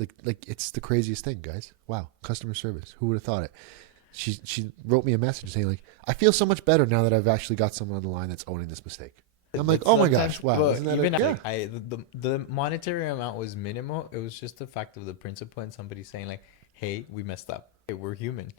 like it's the craziest thing, guys. Wow, customer service. Who would have thought it? She wrote me a message saying like, I feel so much better now that I've actually got someone on the line that's owning this mistake. I'm like, oh my gosh, wow. Well, Isn't that even yeah. like the monetary amount was minimal. It was just the fact of the principle and somebody saying like, "Hey, we messed up. Hey, we're human."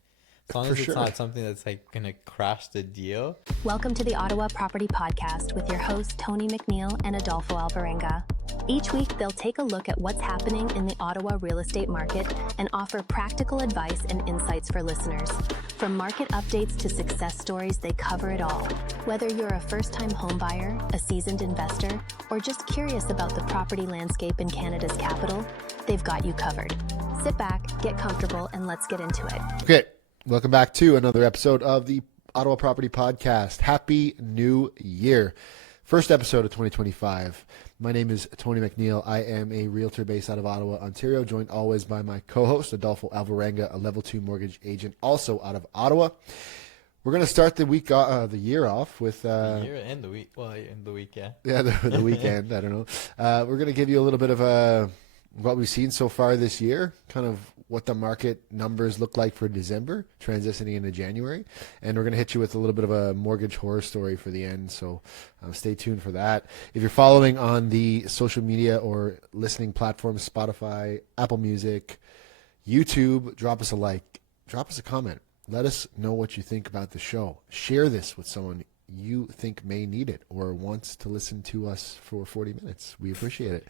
As long For as it's sure. not something that's like gonna crash the deal. Welcome to the Ottawa Property Podcast with your hosts Tony McNeil and Adolfo Alvarenga. Each week, they'll take a look at what's happening in the Ottawa real estate market and offer practical advice and insights for listeners. From market updates to success stories, they cover it all. Whether you're a first-time homebuyer, a seasoned investor, or just curious about the property landscape in Canada's capital, they've got you covered. Sit back, get comfortable, and let's get into it. Okay, welcome back to another episode of the Ottawa Property Podcast. Happy New Year. First episode of 2025. My name is Tony McNeil. I am a realtor based out of Ottawa, Ontario, joined always by my co-host, Adolfo Alvarenga, a level 2 mortgage agent, also out of Ottawa. We're going to start the year off with... The year and the week. Well, in the week, yeah. Yeah, the weekend. I don't know. We're going to give you a little bit of what we've seen so far this year, kind of what the market numbers look like for December, transitioning into January. And we're going to hit you with a little bit of a mortgage horror story for the end. So stay tuned for that. If you're following on the social media or listening platforms, Spotify, Apple Music, YouTube, drop us a like, drop us a comment. Let us know what you think about the show. Share this with someone you think may need it or wants to listen to us for 40 minutes. We appreciate it.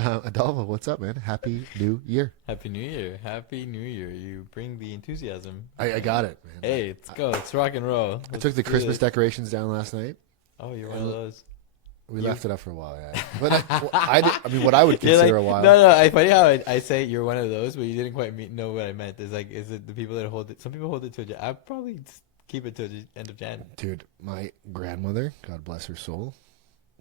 Adolfo, what's up, man? Happy New Year. Happy New Year. Happy New Year. You bring the enthusiasm. I got it, man. Hey, let's go. Let's rock and roll. I took the Christmas decorations down last night. Oh, you're one of those. We left it up for a while, yeah. But I mean, what I would consider a while. No, I funny how I say you're one of those, but you didn't quite know what I meant. It's like, is it the people that hold it? Some people hold it to I'd probably keep it to the end of Jan. Dude, my grandmother, God bless her soul,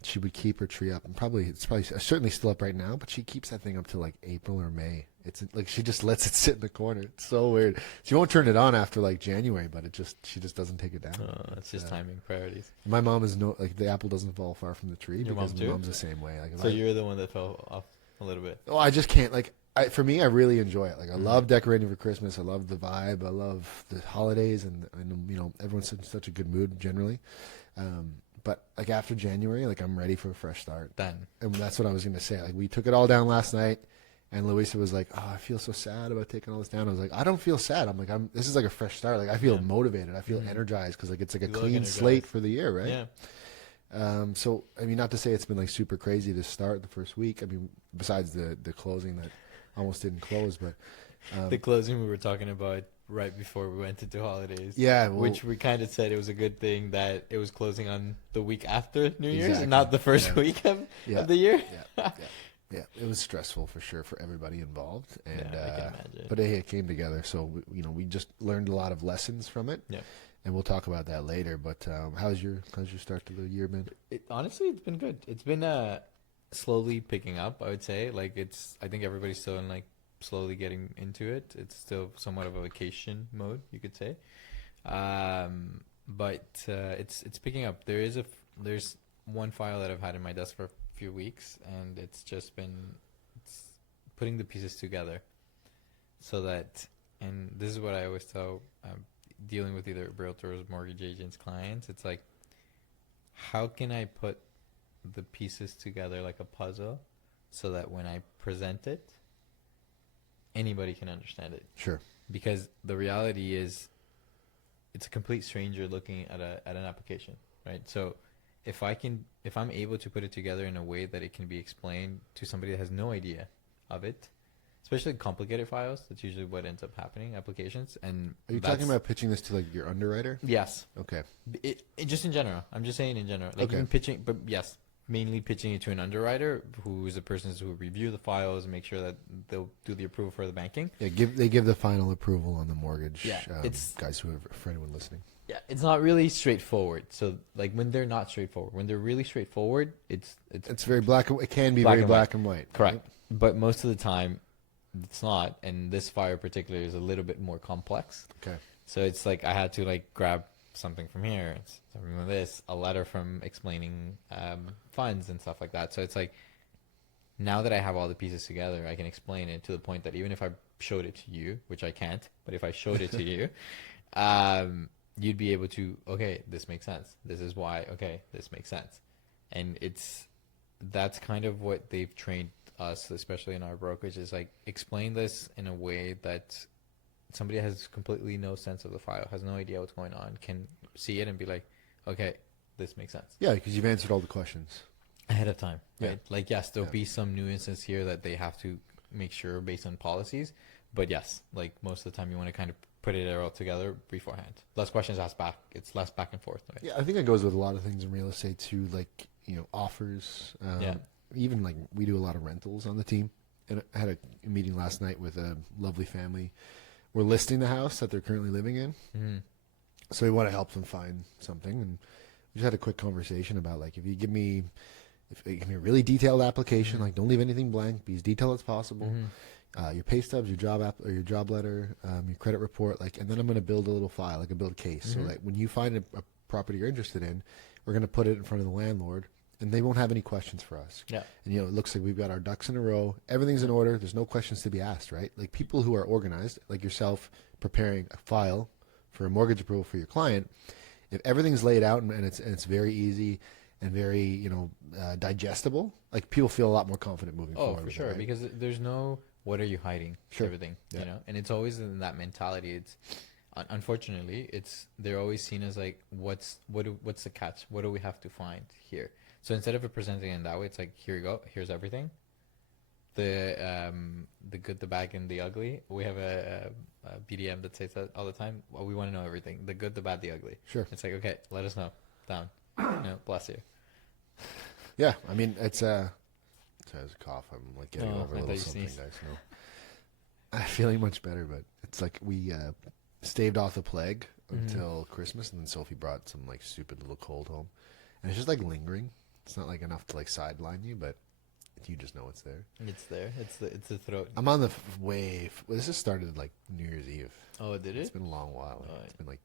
she would keep her tree up, and it's probably certainly still up right now, but she keeps that thing up till like April or May. It's like she just lets it sit in the corner. It's so weird. She won't turn it on after like January, but she just doesn't take it down. Oh, it's just timing, priorities. My mom is the apple doesn't fall far from the tree. Your because mom my too? mom's the same way. Like, So you're the one that fell off a little bit. Oh, I just can't. Like, for me, I really enjoy it. Like, I love decorating for Christmas. I love the vibe. I love the holidays, and everyone's in such a good mood generally. But like after January, like I'm ready for a fresh start. Done. And that's what I was gonna say. Like we took it all down last night, and Louisa was like, "Oh, I feel so sad about taking all this down." I was like, "I don't feel sad. I'm like, this is like a fresh start. Like I feel motivated. I feel energized because like it's like a clean slate for the year, right?" Yeah. So I mean, not to say it's been like super crazy to start the first week. I mean, besides the closing that almost didn't close, but the closing we were talking about right before we went into holidays. Yeah, which we kind of said it was a good thing that it was closing on the week after New Year's Exactly. and not the first week of the year. Yeah, it was stressful for sure for everybody involved, and I can imagine. but it came together. So we just learned a lot of lessons from it. Yeah. And we'll talk about that later. But how's your start to the year been? Honestly, it's been good. It's been slowly picking up, I would say. Like I think everybody's still in like slowly getting into it. It's still somewhat of a vacation mode, you could say. But it's picking up. There's one file that I've had in my desk for a few weeks, and it's just been putting the pieces together so that, and this is what I always tell dealing with either realtors, mortgage agents, clients, it's like, how can I put the pieces together like a puzzle so that when I present it, anybody can understand it? Sure. Because the reality is, it's a complete stranger looking at an application, right? So if I'm able to put it together in a way that it can be explained to somebody that has no idea of it, especially complicated files, that's usually what ends up happening, applications. And are you talking about pitching this to like your underwriter? Yes. Okay. It just in general. I'm just saying in general. Like Okay. even pitching, but yes, mainly pitching it to an underwriter who is the person who review the files and make sure that they'll do the approval for the banking. Yeah, they give the final approval on the mortgage. Yeah, guys for anyone listening. Yeah, it's not really straightforward. So like when they're not straightforward, when they're really straightforward, it's very black. It can be black very and black and white. correct. Right? But most of the time, it's not. And this file in particular is a little bit more complex. Okay. So it's like I had to like grab something from here, something from this, a letter from explaining funds and stuff like that. So it's like Now that I have all the pieces together, I can explain it to the point that even if I showed it to you, which I can't, but if I showed it to you, you'd be able to, okay, this makes sense. This is why, okay, this makes sense. And that's kind of what they've trained us, especially in our brokerage, is like explain this in a way that somebody has completely no sense of the file, has no idea what's going on, can see it and be like, okay, this makes sense. Yeah, because you've answered all the questions Ahead of time, right? Yeah. Like, yes, there'll be some nuances here that they have to make sure based on policies, but yes, like most of the time you want to kind of put it all together beforehand. Less questions asked back. It's less back and forth. Right? Yeah, I think it goes with a lot of things in real estate too, like, offers. Even like we do a lot of rentals on the team. And I had a meeting last night with a lovely family. We're listing the house that they're currently living in. Mm-hmm. So we want to help them find something. And we just had a quick conversation about like, if you give me a really detailed application, like don't leave anything blank, be as detailed as possible. Your pay stubs, your job letter, your credit report, like, and then I'm going to build a little file, like build a case, so that when you find a property you're interested in, we're going to put it in front of the landlord, and they won't have any questions for us. Yeah. And it looks like we've got our ducks in a row, everything's in order. There's no questions to be asked, right? Like people who are organized, like yourself, preparing a file for a mortgage approval for your client. If everything's laid out and it's very easy and very digestible, like people feel a lot more confident moving forward. Oh, for with sure, it, right? because there's no what are you hiding? Sure. Everything, Yeah. and it's always in that mentality. It's unfortunately they're always seen as like what's the catch? What do we have to find here? So instead of it presenting it that way, it's like here you go, here's everything. The good, the bad, and the ugly. We have a BDM that says that all the time. Well, we want to know everything: the good, the bad, the ugly. Sure. It's like, okay, let us know. Down. Bless you. Yeah, I mean, it's sorry, there's a cough. I'm like getting over a I little thought you something, sneezed. guys. No, I'm feeling much better, but it's like we staved off the plague until Christmas, and then Sophie brought some like stupid little cold home, and it's just like lingering. It's not like enough to like sideline you, but you just know it's there. It's there. It's the throat. I'm on the wave. Well, this has started like New Year's Eve. Oh, did It's it? been a long while. Oh, It's been like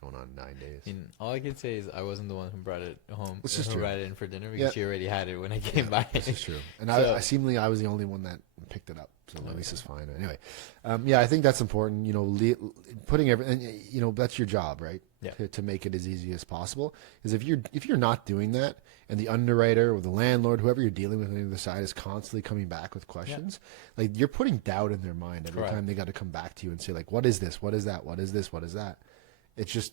going on 9 days. And all I can say is I wasn't the one who brought it home. This is who true. brought it in for dinner because Yeah. she already had it when I came by. This is true. And So- I seemingly I was the only one that picked it up. So Luis is fine. Anyway, yeah, I think that's important. Putting everything. That's your job, right? Yeah. To make it as easy as possible. Because if you're not doing that, and the underwriter or the landlord, whoever you're dealing with on the other side, is constantly coming back with questions, like you're putting doubt in their mind every Correct. time they got to come back to you and say like, what is this? What is that? What is this? What is that? It's just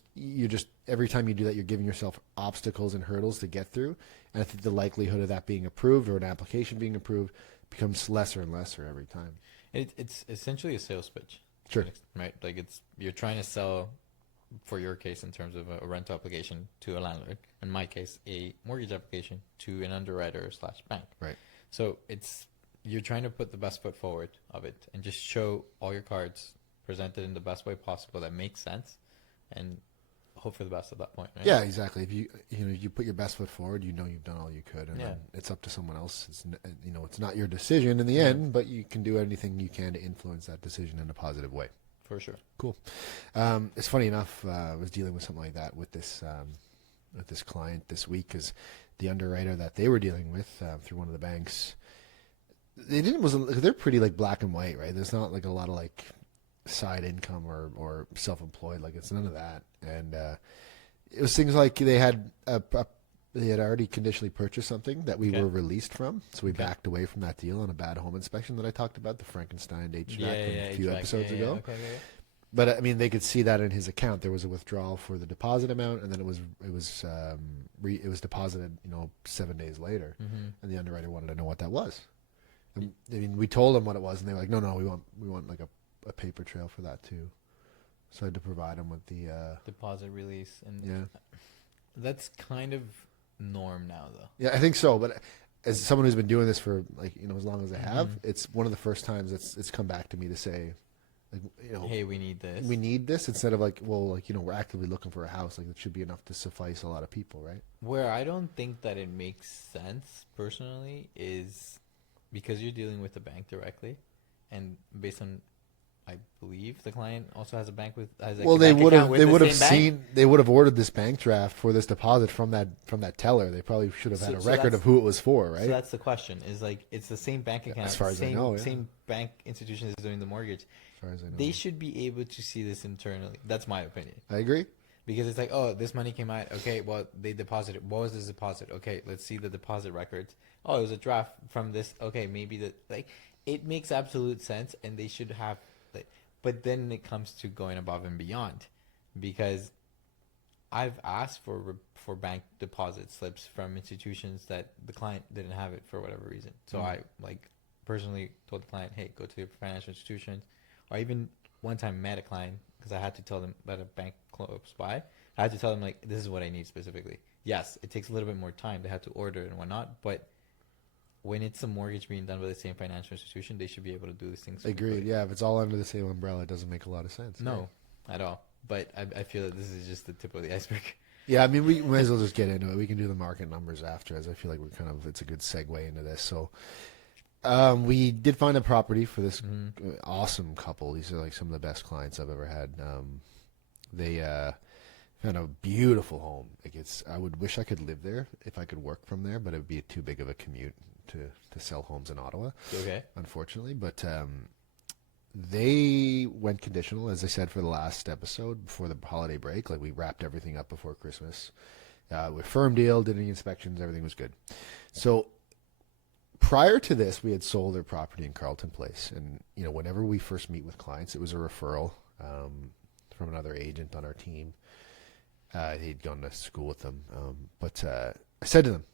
every time you do that, you're giving yourself obstacles and hurdles to get through. And I think the likelihood of that being approved or an application being approved becomes lesser and lesser every time. It's essentially a sales pitch. Sure. Right? Like you're trying to sell, for your case, in terms of a rental application to a landlord. In my case, a mortgage application to an underwriter / bank. Right. So you're trying to put the best foot forward of it and just show all your cards presented in the best way possible that makes sense, and hope for the best at that point. Right? Yeah, exactly. If you put your best foot forward, you've done all you could, and Yeah. then it's up to someone else. It's not your decision in the end, but you can do anything you can to influence that decision in a positive way. For sure. Cool. It's funny enough. I was dealing with something like that with this client this week, because the underwriter that they were dealing with through one of the banks, they're pretty like black and white, right? There's not like a lot of like side income or self-employed, like it's none of that. And it was things like they had already conditionally purchased something that we Okay. were released from, so we Okay. backed away from that deal on a bad home inspection that I talked about, the Frankenstein HVAC Yeah, a few HVAC, episodes yeah, ago. Okay, yeah. But I mean, they could see that in his account. There was a withdrawal for the deposit amount, and then it was deposited, 7 days later, and the underwriter wanted to know what that was. And, I mean, we told them what it was, and they were like, "No, we want like a paper trail for that too." So I had to provide them with the Deposit release, and yeah. that's kind of norm now, though. Yeah, I think so. But as someone who's been doing this for as long as I have, it's one of the first times it's come back to me to say, like, Hey, we need this. we need this, instead of like, well, like, we're actively looking for a house. Like, it should be enough to suffice a lot of people, right? Where I don't think that it makes sense personally is because you're dealing with the bank directly, and based on I believe the client also has a bank with has like Well, a they bank would account have with they the would have same bank. they would have ordered this bank draft for this deposit from that teller. They probably should have had So- a so record that's- of who it was for, So right? that's the question: is like it's the same bank account, as far as I same know, yeah. same bank institution is doing the mortgage. As far as I know, They should be able to see this internally. That's my opinion. I agree. Because it's like, oh, this money came out. Okay, well, they deposited. What was this deposit? Okay, let's see the deposit records. Oh, it was a draft from this. Okay, maybe it makes absolute sense, and they should have. But then it comes to going above and beyond, because I've asked for bank deposit slips from institutions that the client didn't have it for whatever reason. So I personally told the client, hey, go to your financial institutions, or even one time met a client because I had to tell them about a bank close by. I had to tell them like, this is what I need specifically. Yes, it takes a little bit more time. They had to order and whatnot, but when it's a mortgage being done by the same financial institution, they should be able to do these things. Agreed. Yeah, if it's all under the same umbrella, it doesn't make a lot of sense. No, at all. But I feel that this is just the tip of the iceberg. Yeah, I mean, we might as well just get into it. We can do the market numbers after, as I feel like it's a good segue into this. So, we did find a property for this awesome couple. These are like some of the best clients I've ever had. They found a beautiful home. I would wish I could live there if I could work from there, but it would be too big of a commute to sell homes in Ottawa. Okay. Unfortunately, but they went conditional, as I said for the last episode before the holiday break. Like, we wrapped everything up before Christmas. With firm deal, did any inspections, everything was good. So prior to this, we had sold their property in Carleton Place, and whenever we first meet with clients, it was a referral from another agent on our team. He'd gone to school with them, but I said to them,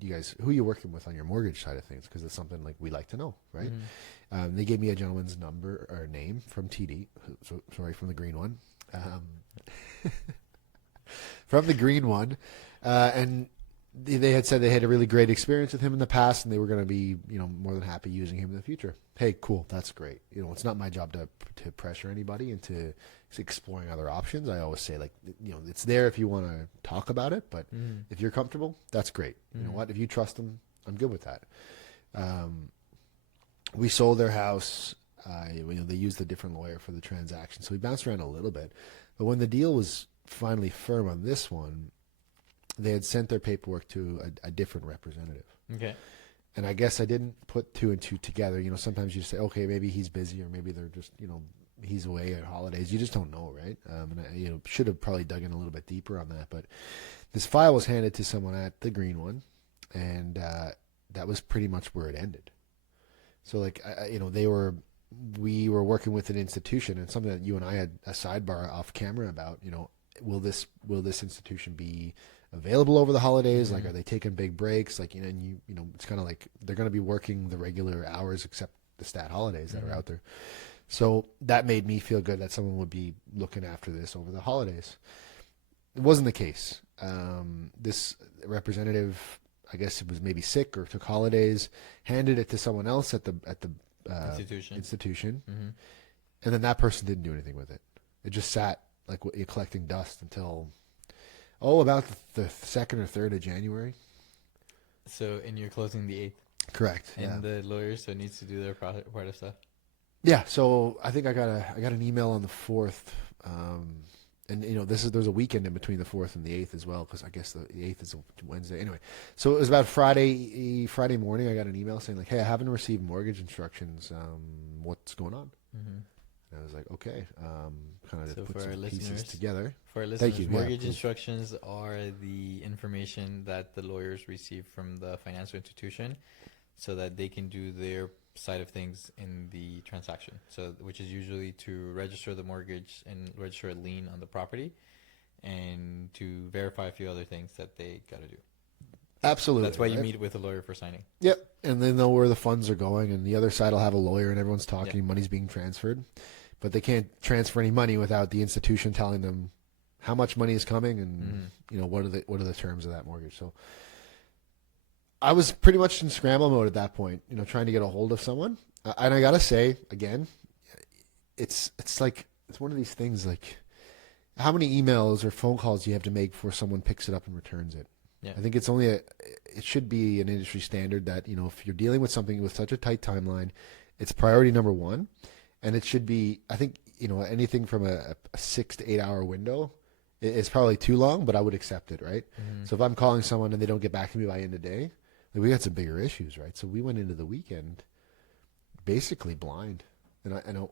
you guys, who are you working with on your mortgage side of things? Because it's something like we like to know, right? They gave me a gentleman's number or name from TD. From the green one. From the green one. And they had said they had a really great experience with him in the past, and they were going to be, more than happy using him in the future. Hey, cool. That's great. It's not my job to pressure anybody into exploring other options. I always say, it's there if you want to talk about it, but if you're comfortable, that's great. You know what? If you trust them, I'm good with that. We sold their house. They used a different lawyer for the transaction, so we bounced around a little bit. But when the deal was finally firm on this one, they had sent their paperwork to a different representative. Okay. And I guess I didn't put two and two together. Sometimes you say, okay, maybe he's busy, or maybe they're just, he's away at holidays. You just don't know, right? And I, should have probably dug in a little bit deeper on that. But this file was handed to someone at the green one, and that was pretty much where it ended. So, we were working with an institution, and something that you and I had a sidebar off camera about. Will this institution be available over the holidays? Like, are they taking big breaks? Like, and it's kind of like they're going to be working the regular hours except the stat holidays that are out there. So that made me feel good that someone would be looking after this over the holidays. It wasn't the case. This representative, I guess it was maybe sick or took holidays, handed it to someone else at the institution, and then that person didn't do anything with it. It just sat like collecting dust until about the 2nd or 3rd of January. So, and you're closing the 8th. Correct. And the lawyer so needs to do their part of stuff. Yeah. So I think I got an email on the 4th, and there's a weekend in between the 4th and the 8th as well, because I guess the 8th is a Wednesday. Anyway, so it was about Friday morning. I got an email saying like, hey, I haven't received mortgage instructions. What's going on? And I was like, okay, kind of put some pieces together. For our listeners, mortgage instructions are the information that the lawyers receive from the financial institution so that they can do their side of things in the transaction. So, which is usually to register the mortgage and register a lien on the property, and to verify a few other things that they got to do. Absolutely. That's why you meet with a lawyer for signing. Yep. And they know where the funds are going, and the other side will have a lawyer, and everyone's talking, money's being transferred. But they can't transfer any money without the institution telling them how much money is coming and what are the terms of that mortgage. So I was pretty much in scramble mode at that point, trying to get a hold of someone. And I gotta say again, it's one of these things, like, how many emails or phone calls do you have to make before someone picks it up and returns it? Yeah. I think it should be an industry standard that, if you're dealing with something with such a tight timeline, it's priority number one. and it should be, I think, anything from a 6 to 8 hour window is probably too long, but I would accept it, right? So if I'm calling someone and they don't get back to me by end of day, like, we got some bigger issues, right? So we went into the weekend basically blind. And I know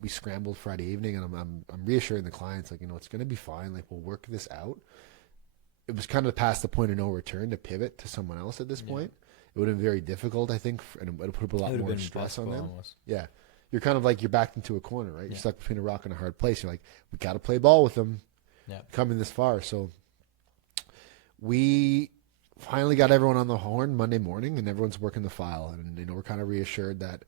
we scrambled Friday evening, and I'm reassuring the clients, like, it's going to be fine. Like, we'll work this out. It was kind of past the point of no return to pivot to someone else at this point. It would have been very difficult, I think, and it would have put a lot more stress on them. Almost. Yeah. You're kind of like, you're backed into a corner, right? You're stuck between a rock and a hard place. You're like, we got to play ball with them. Yeah. Coming this far. So we finally got everyone on the horn Monday morning, and everyone's working the file. And, we're kind of reassured that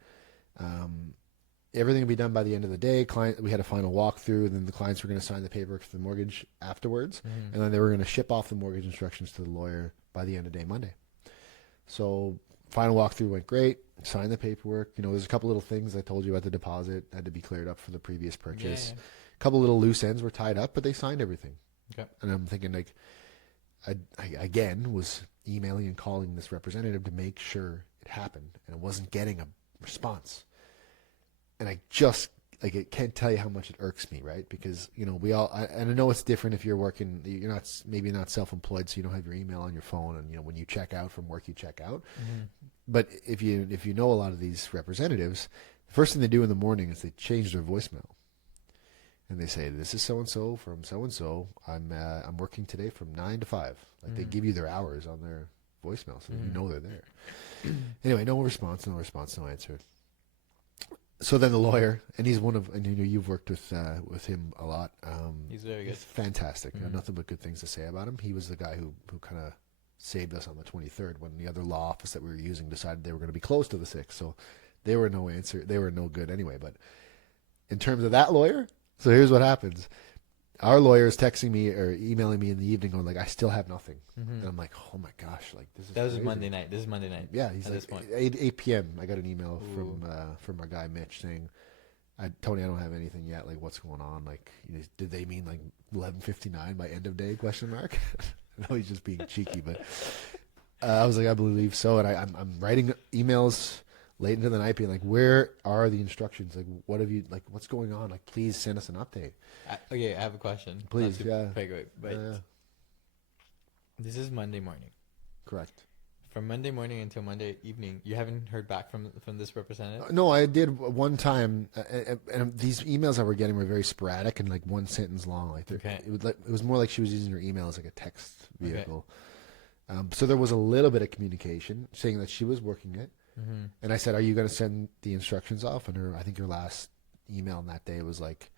everything will be done by the end of the day. We had a final walkthrough, and then the clients were going to sign the paperwork for the mortgage afterwards, and then they were going to ship off the mortgage instructions to the lawyer by the end of day Monday. So final walkthrough went great. Signed the paperwork. There's a couple little things I told you about the deposit had to be cleared up for the previous purchase. Yeah. A couple little loose ends were tied up, but they signed everything. Okay. And I'm thinking, like, I again was emailing and calling this representative to make sure it happened, and I wasn't getting a response. And I just, like, it can't tell you how much it irks me, right? Because, we all, and I know it's different if you're working, you're maybe not self-employed, so you don't have your email on your phone, and, when you check out from work, you check out. But if you know a lot of these representatives, the first thing they do in the morning is they change their voicemail. And they say, this is so-and-so from so-and-so. I'm working today from 9 to 5. Like, they give you their hours on their voicemail, so they're there. Anyway, no response, no answer. So then the lawyer, and he's and you've worked with him a lot. He's very good. He's fantastic. Nothing but good things to say about him. He was the guy who kind of saved us on the 23rd when the other law office that we were using decided they were going to be closed to the 6th. So they were no answer. They were no good anyway. But in terms of that lawyer, so here's what happens. Our lawyer is texting me or emailing me in the evening going, like, I still have nothing. And I'm like, oh my gosh, like, this is That was crazy. Monday night. This is Monday night. Yeah, he's like, 8 p.m. I got an email from our guy Mitch saying, Tony, I don't have anything yet. Like, what's going on? Like, did they mean like 11:59 by end of day? ? No, he's just being cheeky, but I was like, I believe so. And I'm writing emails late into the night being like, where are the instructions? Like, what have you, like, what's going on? Like, please send us an update. Okay, I have a question. Please, This is Monday morning. Correct. From Monday morning until Monday evening, you haven't heard back from this representative? No, I did one time, and these emails I were getting were very sporadic and like one sentence long. Like, it was more like she was using her email as like a text vehicle. Okay. So there was a little bit of communication saying that she was working it, and I said, "Are you going to send the instructions off?" And I think her last email on that day was like,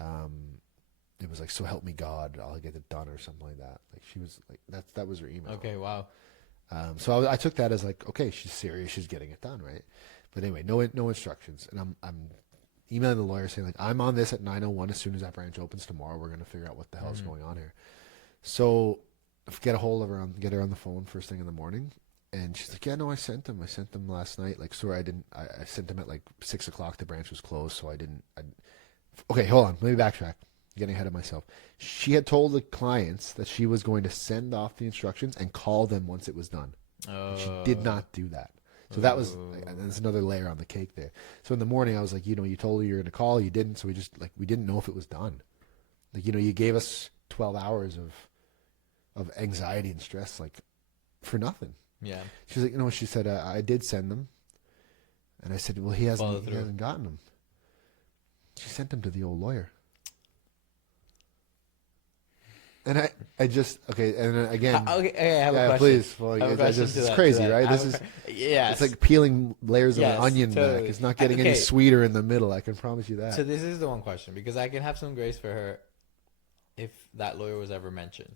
it was like, "So help me God, I'll get it done," or something like that. Like, she was like, that was her email. Okay, wow. So I took that as like, okay, she's serious, she's getting it done, right? But anyway, no instructions, and I'm emailing the lawyer saying, like, I'm on this at 9:01. As soon as that branch opens tomorrow, we're gonna figure out what the hell is going on here. So get a hold of her, get her on the phone first thing in the morning, and she's like, yeah, no, I sent them last night. Like, sorry, I didn't. I sent them at like 6 o'clock. The branch was closed, so I didn't. Okay, hold on, let me backtrack. Getting ahead of myself. She had told the clients that she was going to send off the instructions and call them once it was done. And she did not do that. So that was, and there's another layer on the cake there. So in the morning I was like, you told her you were going to call, you didn't. So we didn't know if it was done. Like, you gave us 12 hours of anxiety and stress, like, for nothing. Yeah. She's like, she said, I did send them. And I said, well, he hasn't gotten them. She sent them to the old lawyer. And I just, okay, and then again, okay, I have a question. Please, it's crazy, right? It's like peeling layers of an onion back. It's not getting any sweeter in the middle. I can promise you that. So this is the one question, because I can have some grace for her if that lawyer was ever mentioned.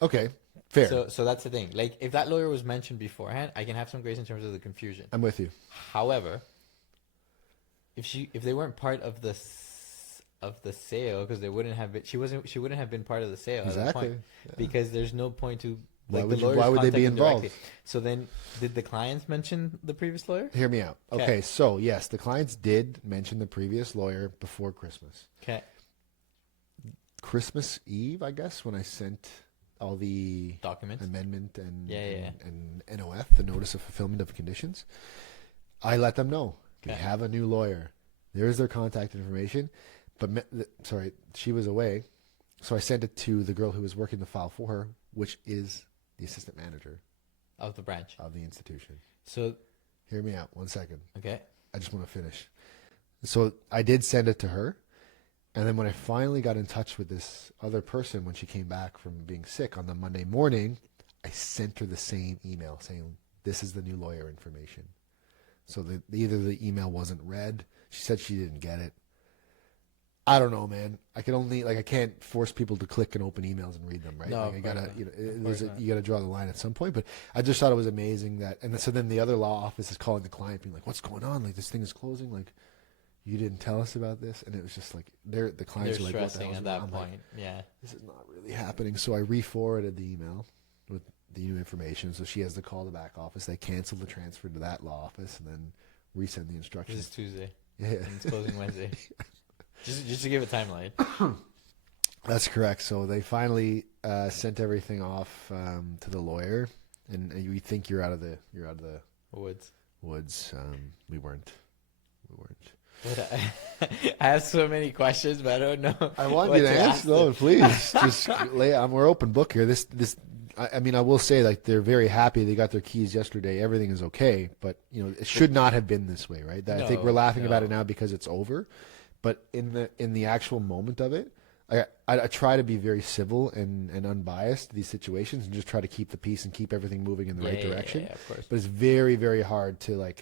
Okay, fair. So that's the thing. Like, if that lawyer was mentioned beforehand, I can have some grace in terms of the confusion. I'm with you. However, if they weren't part of the sale, because they wouldn't have been, she wouldn't have been part of the sale at that point, because there's no point to, like, why would they be involved? So then, did the clients mention the previous lawyer? Hear me out. Okay, so yes, the clients did mention the previous lawyer before Christmas. Okay. Christmas Eve, I guess, when I sent all the documents, amendment and NOF, the notice of fulfillment of conditions, I let them know we have a new lawyer. There is their contact information, but sorry, she was away, so I sent it to the girl who was working the file for her, which is the assistant manager Of the branch. of the institution. So, Hear me out 1 second. okay. I just want to finish. So I did send it to her, and then when I finally got in touch with this other person when she came back from being sick on the Monday morning, I sent her the same email saying, "This is the new lawyer information." So either the email wasn't read. She said she didn't get it. I don't know, man. I can only I can't force people to click and open emails and read them, right? No, Like I gotta, not. you gotta draw the line at some point. But I just thought it was amazing that, and so then the other law office is calling the client, being like, "What's going on? Like this thing is closing. Like you didn't tell us about this," and it was just like the clients They're are like, "What the stressing hell's at going that on?" I'm like, point. Yeah. this is not really happening. So I re-forwarded the email with the new information. So she has to call the back office. They cancel the transfer to that law office and then resend the This instructions. is Tuesday. Yeah, And it's closing Wednesday. Just to give a timeline. that's correct. So they finally sent everything off to the lawyer, and you think you're out of the Woods. woods. We weren't. But I have so many questions, but I don't know. I want what you to ask answer. No, them. please, just lay. We're open book here. I mean, I will say, like, they're very happy. They got their keys yesterday. Everything is okay, but it should not have been this way, right? I think we're laughing about it now because it's over, but in the actual moment of it, I try to be very civil and unbiased to these situations and just try to keep the peace and keep everything moving in the right direction. Yeah, of course. But it's very, very hard to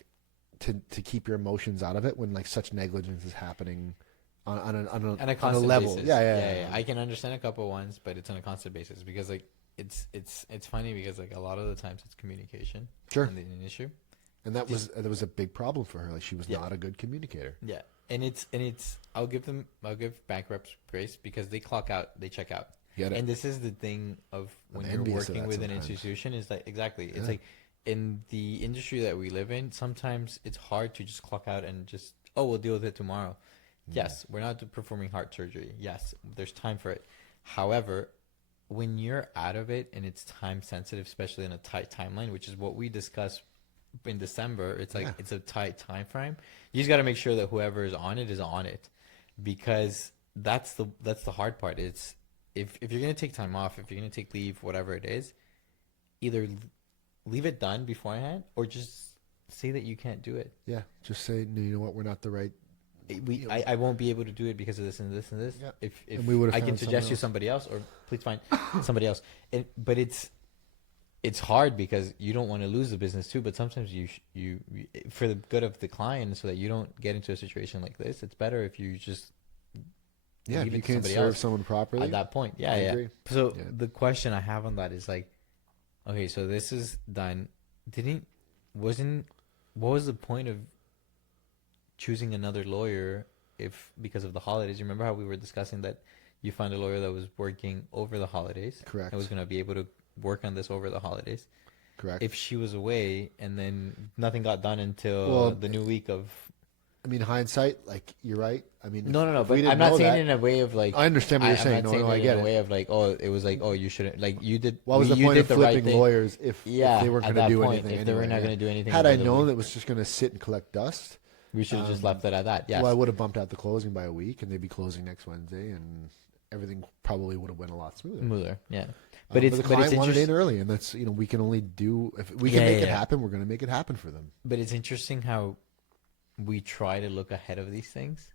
to keep your emotions out of it when such negligence is happening on a constant level. basis. Yeah. I can understand a couple ones, but it's on a constant basis because it's funny because a lot of the times it's communication. Sure. And an issue. And that was a big problem for her. Like she was not a good communicator. Yeah. And it's I'll give bank reps grace because they clock out, they check out. And this is the thing of when I'm you're envious of working that with an sometimes. institution is exactly. It's like in the industry that we live in, sometimes it's hard to just clock out and just, we'll deal with it tomorrow. Yes, we're not performing heart surgery. Yes, there's time for it. However, when you're out of it and it's time sensitive, especially in a tight timeline, which is what we discussed in December, it's it's a tight time frame. You just got to make sure that whoever is on it, because that's the hard part. It's if you're gonna take time off, if you're gonna take leave, whatever it is, either leave it done beforehand or just say that you can't do it. Yeah, just say, no, you know what, we're not the right. I won't be able to do it because of this and this and this. Yeah. If And we would've I can found suggest you somebody else, or please find somebody else. But it's hard because you don't want to lose the business too. But sometimes you for the good of the client, so that you don't get into a situation like this, it's better if you just Yeah, leave if it you to can't somebody serve else someone properly at that point. Yeah, I agree. So Yeah. the question I have on that is okay, so this is done. What was the point of choosing another lawyer if because of the holidays? You remember how we were discussing that you found a lawyer that was working over the holidays? Correct. And was going to be able to work on this over the holidays. Correct. If she was away and then nothing got done until the new week of... I mean, hindsight, you're right. I mean, No, if but we didn't I'm not know saying that- it in a way of I understand what you're saying. I'm not No, I it get in a it. way of it was you shouldn't, you did... What was the you point did of the right flipping thing. lawyers if they weren't at going to that do point, anything? if they were anyway, not going to do anything Had I over the known week, it was just going to sit and collect dust, we should have just left it at that. Yes. well, I would have bumped out the closing by a week, and they'd be closing next Wednesday, and everything probably would have went a lot smoother. Smoother, yeah. But the client wanted interesting. in early, and that's we can only do if we can make it happen. We're going to make it happen for them. But it's interesting how we try to look ahead of these things,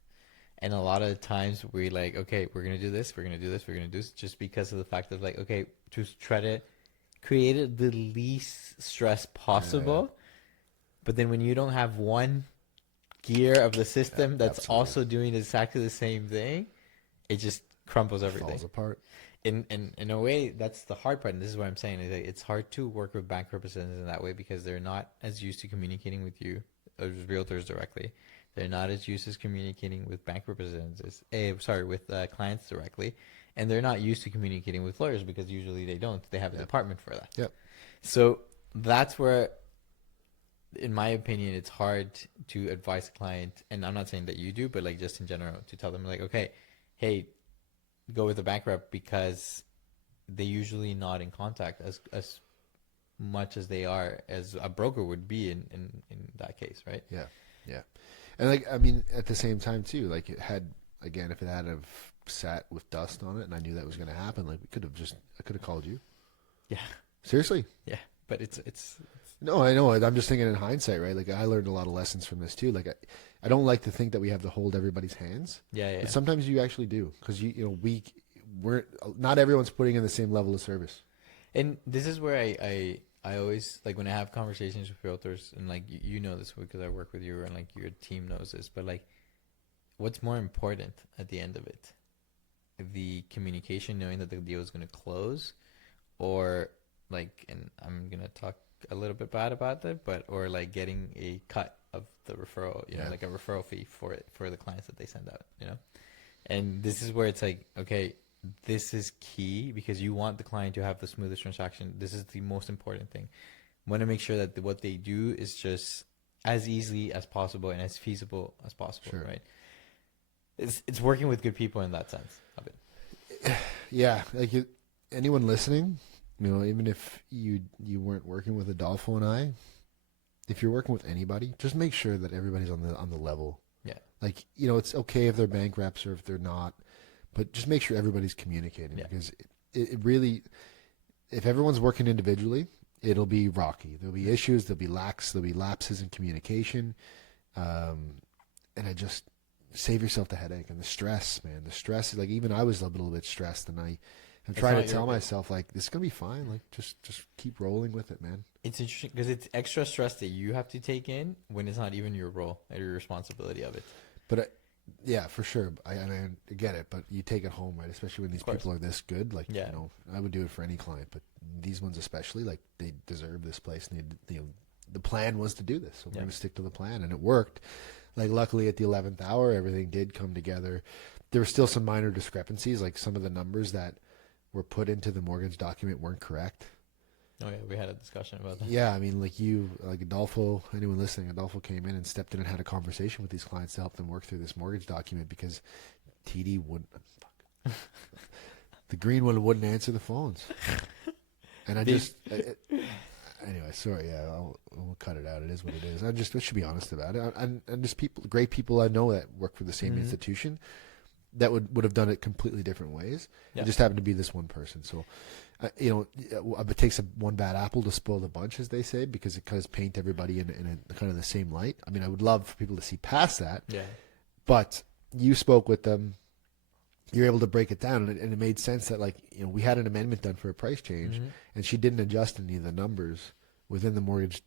and a lot of the times we're like, okay, we're going to do this, we're going to do this, we're going to do this, just because of the fact of okay, just try to create it the least stress possible. But then when you don't have one gear of the system that's absolutely. also doing exactly the same thing, it just crumples everything. Falls apart. In a way, that's the hard part, and this is what I'm saying, is it's hard to work with bank representatives in that way because they're not as used to communicating with you as realtors directly. They're not as used as communicating with bank representatives, with clients directly, and they're not used to communicating with lawyers because usually they don't. They have a department for that. Yep. So that's where, in my opinion, it's hard to advise a client, and I'm not saying that you do, but just in general, to tell them okay, hey, go with the bank rep because they're usually not in contact as much as they are as a broker would be in that case, right? Yeah. And like, I mean, at the same time too, like it had, again, if it had have sat with dust on it and I knew that was going to happen, like I could have called you. Yeah. Seriously. Yeah. But it's No, I know. I'm just thinking in hindsight, right? Like I learned a lot of lessons from this too. Like I don't like to think that we have to hold everybody's hands. yeah. But sometimes you actually do, because we're not everyone's putting in the same level of service. And this is where I always, like, when I have conversations with realtors, and like you know this because I work with you, and like your team knows this, but like, what's more important at the end of it? The communication, knowing that the deal is going to close, or like, and I'm going to talk a little bit bad about that, but, or like getting a cut of the referral, you know, like a referral fee for it, for the clients that they send out, you know? And this is where it's like, okay, this is key, because you want the client to have the smoothest transaction. This is the most important thing. Want to make sure that what they do is just as easily as possible and as feasible as possible, Sure. right? It's working with good people in that sense of it. Yeah, like anyone listening, you know, even if you weren't working with Adolfo and I, if you're working with anybody, just make sure that everybody's on the level. Yeah. Like, you know, it's okay if they're bank reps or if they're not, but just make sure everybody's communicating, because it really, if everyone's working individually, it'll be rocky. There'll be issues, there'll be lapses in communication, and I just save yourself the headache and the stress, man. The stress is like, even I was a little bit stressed, and I'm trying to tell myself, like, this is gonna be fine. Like, just keep rolling with it, man. It's interesting because it's extra stress that you have to take in when it's not even your role or your responsibility of it. But yeah, for sure. I get it, but you take it home, right? Especially when these people are this good. Like, you know, I would do it for any client, but these ones especially, like, they deserve this place. And you know, the plan was to do this, so we're going to stick to the plan, and it worked. Like, luckily at the 11th hour, everything did come together. There were still some minor discrepancies, like some of the numbers that were put into the mortgage document weren't correct. Oh yeah, we had a discussion about that. Yeah, I mean, like Adolfo, anyone listening, Adolfo came in and stepped in and had a conversation with these clients to help them work through this mortgage document, because TD wouldn't, the green one wouldn't answer the phones. And anyway, sorry, yeah, I'll cut it out. It is what it is. I should be honest about it. And just great people I know that work for the same institution that would have done it completely different ways. Yeah. It just happened to be this one person. So, you know, it takes one bad apple to spoil the bunch, as they say, because it kind of paint everybody in a kind of the same light. I mean, I would love for people to see past that. Yeah. But you spoke with them. You're able to break it down, and it made sense that, like, you know, we had an amendment done for a price change, and she didn't adjust any of the numbers within the mortgage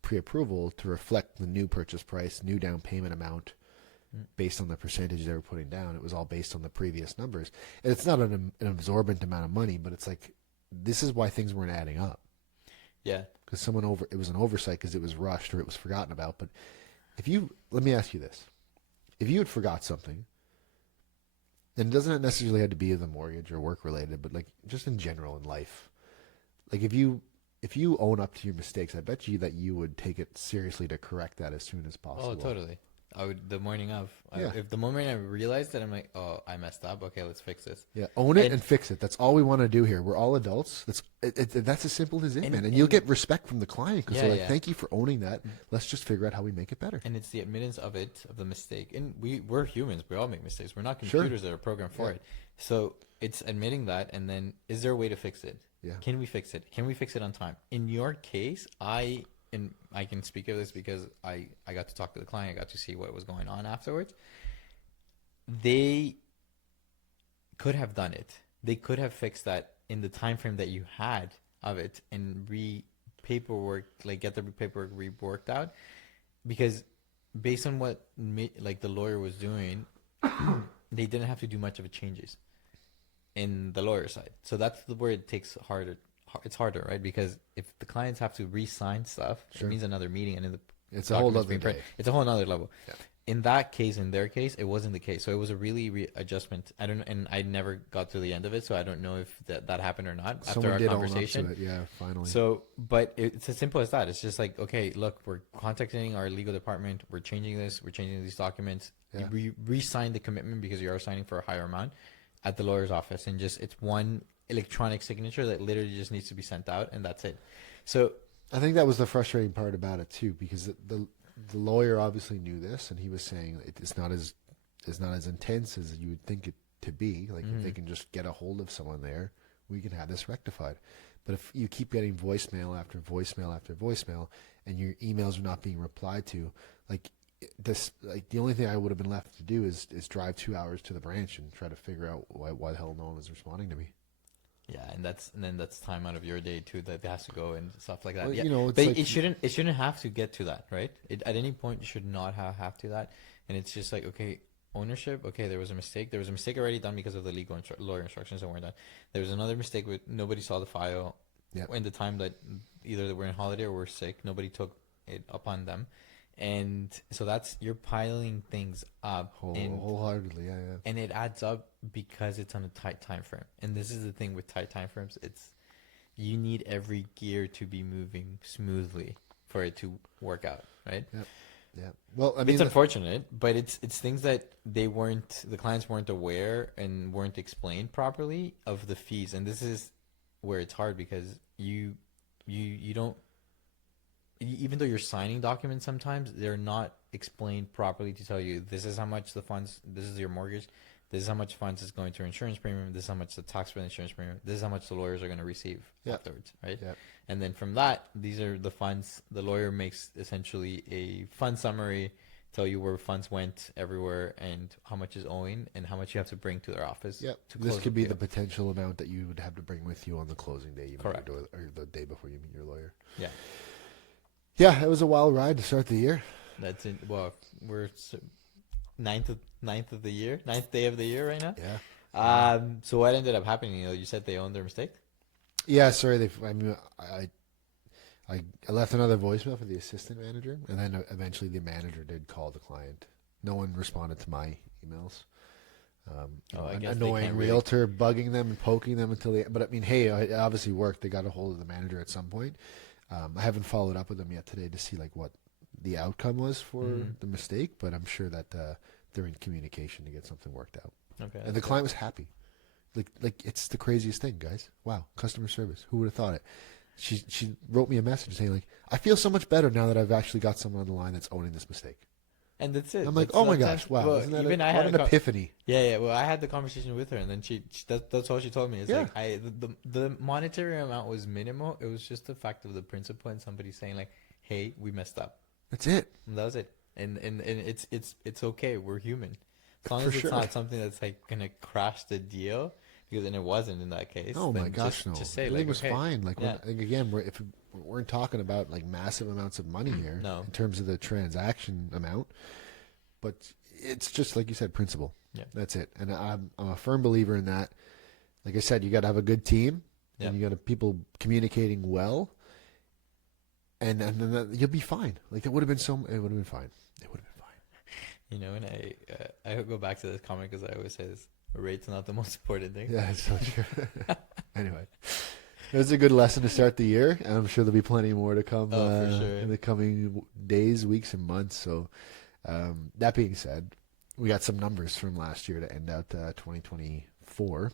pre-approval to reflect the new purchase price, new down payment amount, based on the percentage they were putting down. It was all based on the previous numbers. And it's not an absorbent amount of money, but it's like, this is why things weren't adding up. Yeah. Because it was an oversight because it was rushed or it was forgotten about. But let me ask you this. If you had forgot something, and it doesn't necessarily have to be the mortgage or work related, but like just in general in life, like if you own up to your mistakes, I bet you that you would take it seriously to correct that as soon as possible. Oh, totally. I would, the morning of. Yeah. If the moment I realized that, I'm like, oh, I messed up. Okay, let's fix this. Yeah, own it and fix it. That's all we want to do here. We're all adults. That's as simple as it, man. And you'll get respect from the client because they're like, thank you for owning that. Let's just figure out how we make it better. And it's the admittance of the mistake. And we're humans. We all make mistakes. We're not computers that are programmed for it. So it's admitting that, and then, is there a way to fix it? Yeah. Can we fix it? Can we fix it on time? In your case, I can speak of this because I got to talk to the client. I got to see what was going on afterwards. They could have done it. They could have fixed that in the time frame that you had of it, and get the paperwork reworked out, because based on what the lawyer was doing, they didn't have to do much of a changes in the lawyer side. So that's where it takes harder. It's harder, right? Because if the clients have to re-sign stuff, it means another meeting, and it's a whole other day. It's a whole other level. Yeah. In that case, in their case, it wasn't the case. So it was a really readjustment. I don't know, and I never got to the end of it, so I don't know if that happened or not after our conversation. Own up to it. Yeah, finally. So, but it's as simple as that. It's just like, okay, look, we're contacting our legal department. We're changing this. We're changing these documents. Yeah. You re-sign the commitment because you are signing for a higher amount at the lawyer's office, and it's one electronic signature that literally just needs to be sent out, and that's it. So I think that was the frustrating part about it too, because the lawyer obviously knew this, and he was saying it's not as intense as you would think it to be. Like if they can just get a hold of someone there, we can have this rectified. But if you keep getting voicemail after voicemail after voicemail, and your emails are not being replied to, like this, like the only thing I would have been left to do is drive 2 hours to the branch and try to figure out why the hell no one was responding to me. Yeah, and then that's time out of your day too that has to go and stuff like that. Well, Yeah, you know, it's but like, it shouldn't have to get to that, right? At any point you should not have to that, and it's just like, okay, ownership. Okay, there was a mistake. There was a mistake already done because of the legal lawyer instructions that weren't done. There was another mistake with nobody saw the file. Yep. In the time that either they were on holiday or were sick, nobody took it upon them, and so that's, you're piling things up wholeheartedly. Yeah. and it adds up because it's on a tight time frame. And this is the thing with tight time frames, it's, you need every gear to be moving smoothly for it to work out, right? Yep. Yeah. Well, I mean, it's unfortunate, but it's things that the clients weren't aware and weren't explained properly of the fees. And this is where it's hard, because you don't, even though you're signing documents, sometimes they're not explained properly to tell you, this is how much the funds, this is your mortgage, this is how much funds is going to your insurance premium, this is how much the tax for the insurance premium, this is how much the lawyers are going to receive afterwards, right? Yep. And then from that, these are the funds. The lawyer makes essentially a fund summary, tell you where funds went everywhere and how much is owing and how much you have to bring to their office. Yep. To This close could be deal. the potential amount that you would have to bring with you on the closing day. Correct. Or the day before you meet your lawyer. Yeah. Yeah, it was a wild ride to start the year. That's it. Well, we're ninth of the year, 9th day of the year right now. Yeah. So what ended up happening? You said they owned their mistake. Yeah, sorry. I left another voicemail for the assistant manager, and then eventually the manager did call the client. No one responded to my emails. I guess an they annoying can't really- realtor bugging them and poking them until they. But I mean, hey, it obviously worked. They got a hold of the manager at some point. I haven't followed up with them yet today to see like what the outcome was for the mistake, but I'm sure that they're in communication to get something worked out. Okay. And the client was happy. Like it's the craziest thing, guys. Wow, customer service. Who would have thought it? She wrote me a message saying like, I feel so much better now that I've actually got someone on the line that's owning this mistake. And that's it. I'm like, That's oh my sometimes- gosh, wow! well, Isn't that even I what had an a epiphany? Yeah. Well, I had the conversation with her, and then that's all she told me. It's Yeah. like the monetary amount was minimal. It was just the fact of the principle and somebody saying like, "Hey, we messed up." That's it. And that was it. And it's okay. We're human. As long For as it's sure. not something that's like gonna crash the deal, because then it wasn't in that case. Oh then my gosh, no! Just say Everything like, was okay, fine. Like, yeah. again, we weren't talking about like massive amounts of money here No. in terms of the transaction amount, but it's just like you said, principle. Yeah. That's it. And I'm a firm believer in that. Like I said, you got to have a good team, Yeah. and you got to people communicating well, and then you'll be fine. Like it would have been it would have been fine. It would have been fine. You know, and I go back to this comment because I always say this: rate's not the most important thing. Yeah, it's so true. Anyway, it was a good lesson to start the year, and I'm sure there'll be plenty more to come Oh, for sure. in the coming days, weeks, and months. So, that being said, we got some numbers from last year to end out 2024.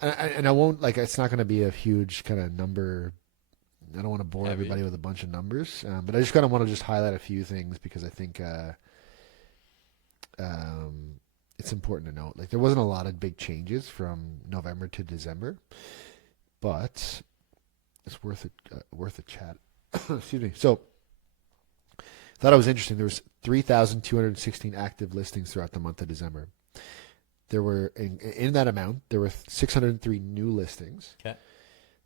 And I won't, like, it's not going to be a huge kind of number. I don't want to bore Heavy. everybody with a bunch of numbers, but I just kind of want to just highlight a few things because I think it's important to note. Like, there wasn't a lot of big changes from November to December, but it's worth a chat. Excuse me. So, I thought it was interesting. There was 3,216 active listings throughout the month of December. There were in that amount, there were 603 new listings. Okay.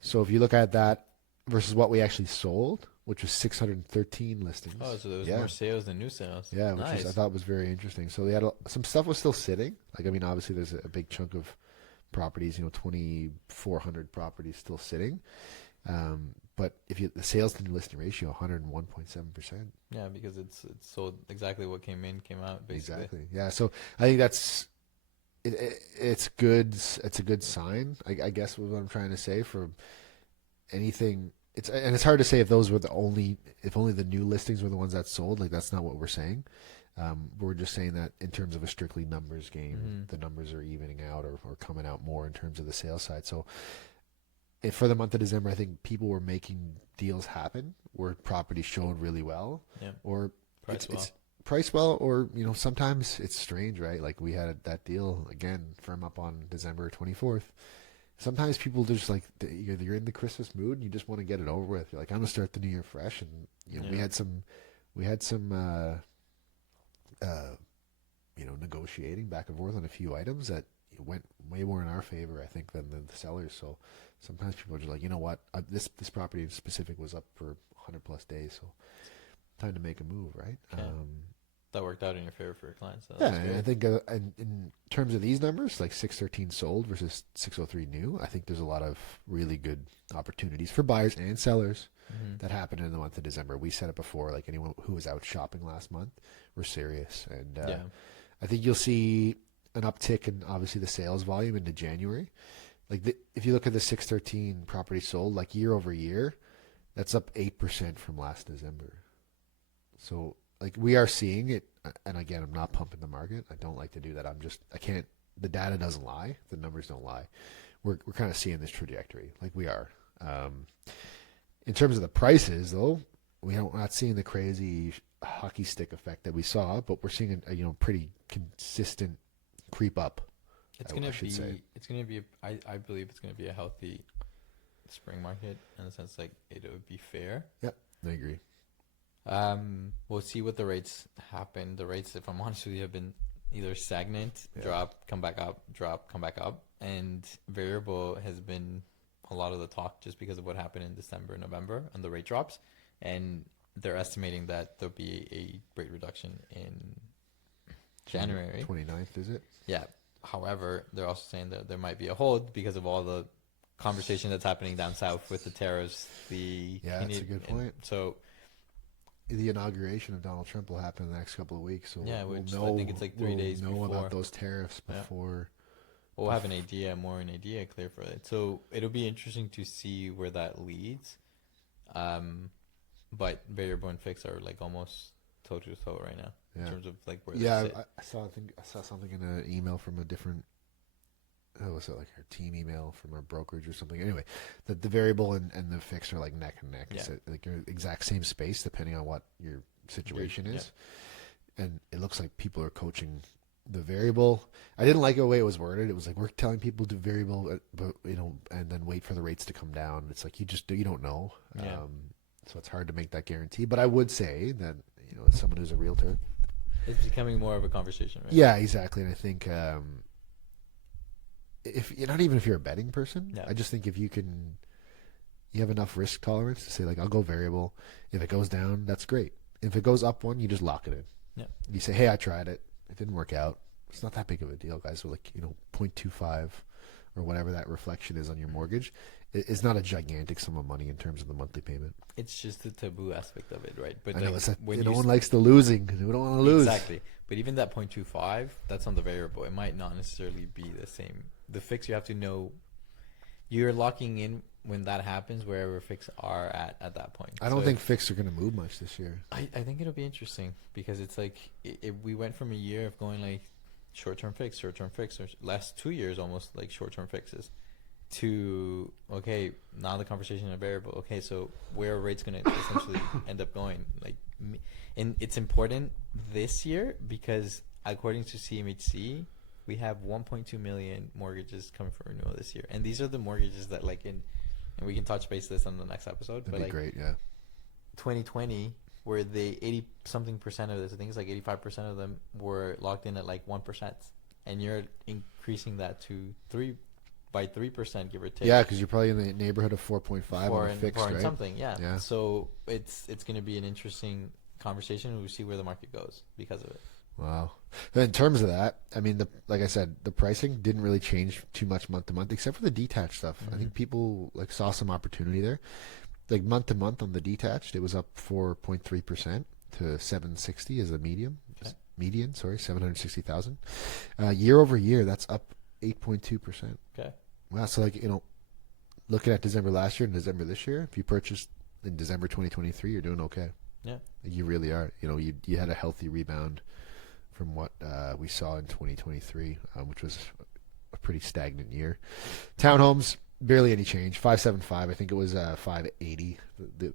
So if you look at that versus what we actually sold, which was 613 listings. Oh, so there was Yeah. more sales than new sales. Yeah, which Nice. I thought was very interesting. So they had some stuff was still sitting. Like, I mean, obviously there's a big chunk of properties, 2,400 properties still sitting. But if the sales to new listing ratio, 101.7%. Yeah, because it's sold exactly what came in, came out, basically. Exactly. Yeah. So I think that's it's good. It's a good sign, I guess, was what I'm trying to say for anything. It's hard to say if those were if only the new listings were the ones that sold. Like, that's not what we're saying. We're just saying that in terms of a strictly numbers game, the numbers are evening out or coming out more in terms of the sales side. So for the month of December, I think people were making deals happen where properties showed really well, Yeah. or Price well. it's priced well, or sometimes it's strange, right? Like we had that deal again firm up on December 24th. Sometimes people just like you're in the Christmas mood and you just want to get it over with. You're like, I'm gonna start the new year fresh, and we had some negotiating back and forth on a few items that went way more in our favor, I think, than the sellers. So sometimes people are just like, you know what, this property in specific was up for 100 plus days, so time to make a move, right? Okay. That worked out in your favor for your clients. So yeah, and I think in terms of these numbers, like 613 sold versus 603 new, I think there's a lot of really good opportunities for buyers and sellers that happened in the month of December. We said it before, like anyone who was out shopping last month, we're serious. And I think you'll see an uptick in obviously the sales volume into January. Like if you look at the 613 property sold, like year over year, that's up 8% from last December. So like we are seeing it, and again, I'm not pumping the market. I don't like to do that. I can't. The data doesn't lie. The numbers don't lie. We're kind of seeing this trajectory, like we are. In terms of the prices, though, we're not seeing the crazy hockey stick effect that we saw, but we're seeing a pretty consistent creep up. It's gonna be. I believe it's gonna be a healthy spring market in the sense like it would be fair. Yep, I agree. We'll see what the rates happen. The rates, if I'm honest with you, have been either stagnant, drop, come back up, drop, come back up, and variable has been a lot of the talk just because of what happened in December, November, and the rate drops. And they're estimating that there'll be a rate reduction in January. 29th, is it? Yeah. However, they're also saying that there might be a hold because of all the conversation that's happening down south with the tariffs. That's a good point. So the inauguration of Donald Trump will happen in the next couple of weeks. So yeah, which I think it's like 3 days before. We'll know before. about those tariffs before. We'll have an idea clear for it. So it'll be interesting to see where that leads. But variable and fixed are like almost toe to toe right now in terms of like where they sit. I saw something in an email from a different. Was it like our team email from our brokerage or something? Anyway, the variable and the fixed are like neck and neck. It's like your exact same space depending on what your situation is. And it looks like people are coaching the variable. I didn't like the way it was worded. It was like, we're telling people to variable, but and then wait for the rates to come down. It's like, you don't know. So it's hard to make that guarantee. But I would say that, as someone who's a realtor, it's becoming more of a conversation, right? Yeah, exactly. And I think, if you're a betting person, I just think if you have enough risk tolerance to say, like, I'll go variable. If it goes down, that's great. If it goes up one, you just lock it in. Yeah. You say, hey, I tried it. It didn't work out. It's not that big of a deal, guys. So like, 0.25 or whatever that reflection is on your mortgage. It's not a gigantic sum of money in terms of the monthly payment. It's just the taboo aspect of it, right? But I know, when no one likes the losing because we don't want to lose. Exactly. But even that 0.25, that's on the variable. It might not necessarily be the same. The fix, you have to know you're locking in when that happens, wherever fix are at that point. I don't think fix are going to move much this year. I think it'll be interesting because it's like we went from a year of going like short-term fix, or last 2 years almost like short-term fixes, to okay, now the conversation of variable. Okay, so where are rates going to essentially end up going? Like, and it's important this year because according to CMHC, we have 1.2 million mortgages coming for renewal this year, and these are the mortgages that and we can touch base this on the next episode. That'd be great, yeah. 2020, where the 80-something% of this, I think it's like 85% of them were locked in at like 1%, and you're increasing that to 3%, give or take. Yeah, because you're probably in the neighborhood of 4.5 on a fixed, right? Something, yeah. So it's going to be an interesting conversation. We'll see where the market goes because of it. Wow. In terms of that, I mean, like I said, the pricing didn't really change too much month to month, except for the detached stuff. I think people saw some opportunity there. Like month to month on the detached, it was up 4.3% to 760 as a median. 760,000. Year over year, that's up 8.2%. Okay. Wow. So looking at December last year and December this year, if you purchased in December 2023, you're doing okay. Yeah. You really are. You had a healthy rebound from what we saw in 2023, which was a pretty stagnant year. Townhomes, barely any change. 575. I think it was 580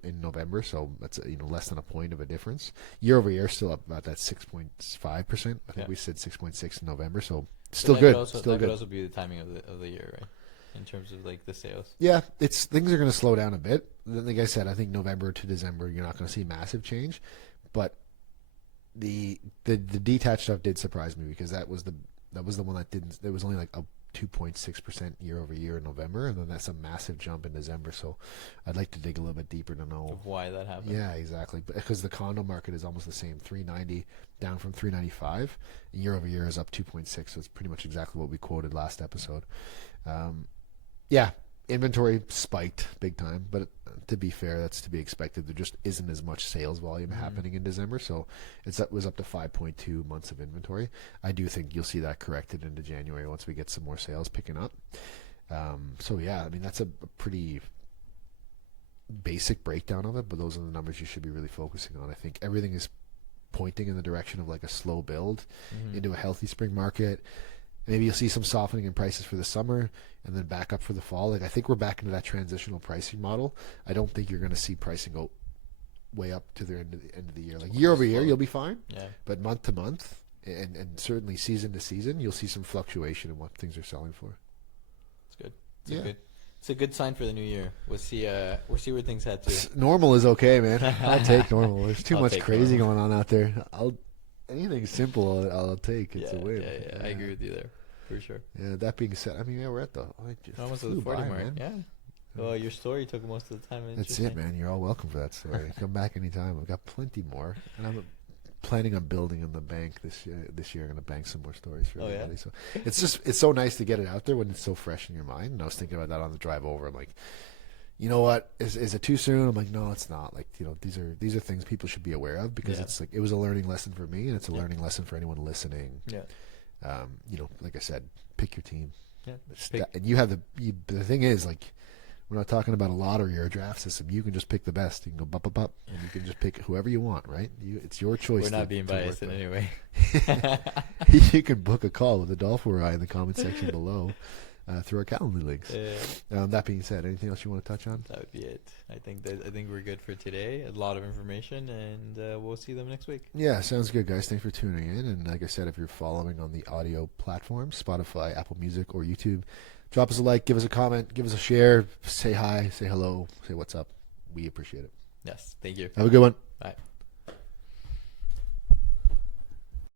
in November, so that's less than a point of a difference. Year over year, still up about that 6.5%. I think we said 6.6 in November, so still good. That could also be the timing of the year, right? In terms of like the sales. Yeah, things are going to slow down a bit. Like I said, I think November to December, you're not going to see massive change, but the detached stuff did surprise me because that was the one that didn't. There was only like a 2.6% year over year in November, and then that's a massive jump in December. So I'd like to dig a little bit deeper to know of why that happened. Yeah, exactly. Because the condo market is almost the same, 390 down from 395. Year over year is up 2.6. So it's pretty much exactly what we quoted last episode. Yeah, inventory spiked big time, but to be fair, that's to be expected. There just isn't as much sales volume happening in December, so it was up to 5.2 months of inventory. I do think you'll see that corrected into January once we get some more sales picking up. So yeah, I mean that's a pretty basic breakdown of it, but those are the numbers you should be really focusing on. I think everything is pointing in the direction of like a slow build into a healthy spring market. Maybe you'll see some softening in prices for the summer and then back up for the fall. Like I think we're back into that transitional pricing model. I don't think you're going to see pricing go way up to the end of the year. Like year over year, you'll be fine. Yeah. But month to month and certainly season to season, you'll see some fluctuation in what things are selling for. It's good. It's a good sign for the new year. We'll see where things head to. Normal is okay, man. I'll take normal. There's too much crazy going on out there. Anything simple, I'll take. It's a win. Yeah, I agree with you there, for sure. Yeah. That being said, I mean, we're at the almost at the 40 mark. Man. Yeah. Well, your story took most of the time. That's it, man. You're all welcome for that story. Come back anytime. I've got plenty more, and I'm planning on building in the bank this year. I'm going to bank some more stories for everybody. Yeah? So it's so nice to get it out there when it's so fresh in your mind. And I was thinking about that on the drive over. I'm like, you know what? Is it too soon? I'm like, no, it's not. Like, these are things people should be aware of because it's like it was a learning lesson for me, and it's a learning lesson for anyone listening. Yeah. Like I said, pick your team. Yeah. And you have the thing is like, we're not talking about a lottery or a draft system. You can just pick the best. You can go up, and you can just pick whoever you want, right? It's your choice. We're not being biased in any way. You can book a call with Adolfo or I in the comment section below. Through our Calendly links. That being said, anything else you want to touch on? That would be it. I think we're good for today. A lot of information, and we'll see them next week. Yeah, sounds good, guys. Thanks for tuning in. And like I said, if you're following on the audio platforms, Spotify, Apple Music, or YouTube, drop us a like, give us a comment, give us a share, say hi, say hello, say what's up. We appreciate it. Yes, thank you. Have a good one. Bye.